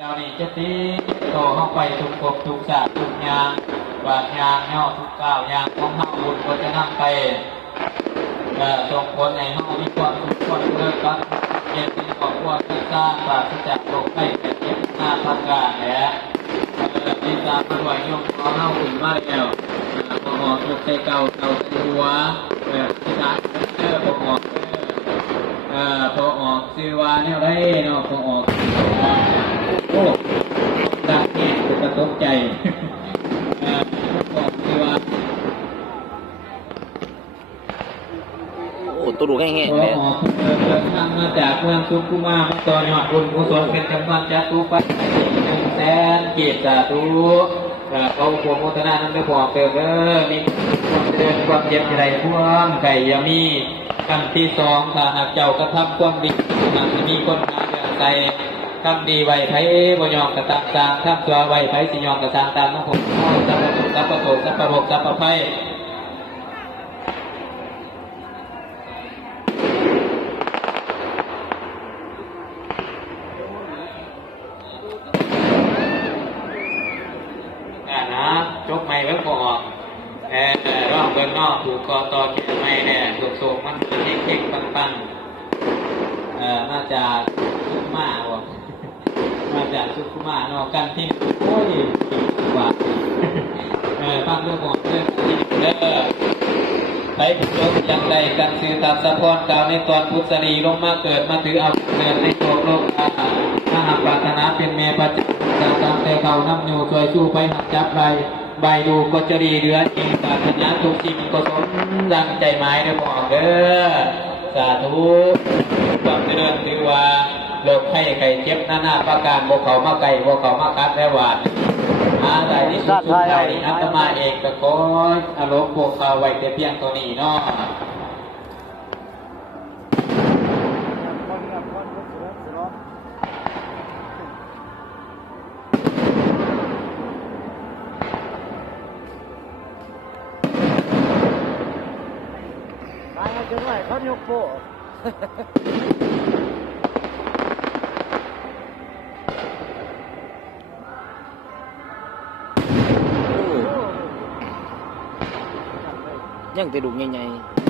ดาวนี้จะตีโตเข้าไปทุกภพทุกชาติทุกยางบาดยางเงาทุกก้าวยางของเฮาบุญก็จะนำไปส่งผลในเฮามีความสุขความเลิศครับเย็นที่ของพวกที่สร้างปราศจากโรคให้เป็นเย็นหน้าพักการและที่สร้างด้วยยกของเฮาขึ้นมาแล้วพอหอกยกใจเก่าใส่หัวที่สร้างพอหอกพอออกชื่อว่าแนวไรเนาะพอออกโอ้ดักเนี่ยจะตกใจบอกชื่อว่าโอ้ตัวดูแห้งๆเลยเดินทางมาจากเมืองสุขุมาพัตอนหอดบุญกุศลเป็นจำนวนจัตุปัจจัย100,000 เกียรติสาธุเขาพวงโมทนานั้นได้บอกเติมมีความเจริญความเย็นใจพ่วงไก่ยามีคำที่สองถ้าหากเจ้ากระทำความดีมันจะมีคนหาเรื่องใจทำดีไว้ไผ่บยองกระตักสางทำตัวไว้ไผ่สิยองกระสางตามน้ำผมสัพพะสัพพะโสสัพพะโภสัพพะไผ่นะจกไม่เบิ้งออกร่องเบิ้งนอกถูกคอตอเขียนไม่เนี่ยสุกมันเป็นเค้กปังมาจากซุกมาบอกมาจากซุกมาเนาะกันที่โอ้ยว่าฟังเรื่องของเรื่องที่ไปถึงโลกยังใดกันซื้อตามสะพอนกล่าวในตอนพุทธรีลงมาเกิดมาถือเอาเกิดในโลกถ้าหากปรารถนาเป็นเมย์ประจักษ์ตามแต่เขาน้ำอยู่ช่วยสู้ไปหักจับใบดูก็จะดีเดือนจริงปรารถนาทุกสิ่งก็สมดังใจไม้ได้บอกเด้อสาธุความเจริญถือว่าโรคไข้ไข้เจ็บหน้าประการบวเขามาไก่บวเขามากัดและหวานใจนี้สุดใจอัตมาเองก็ขออารมณ์พวกเขาไว้แต่เพียงตัวนี้เนาะตายจะไหวเขายกโป้ยังแต่ดูใหญ่ๆ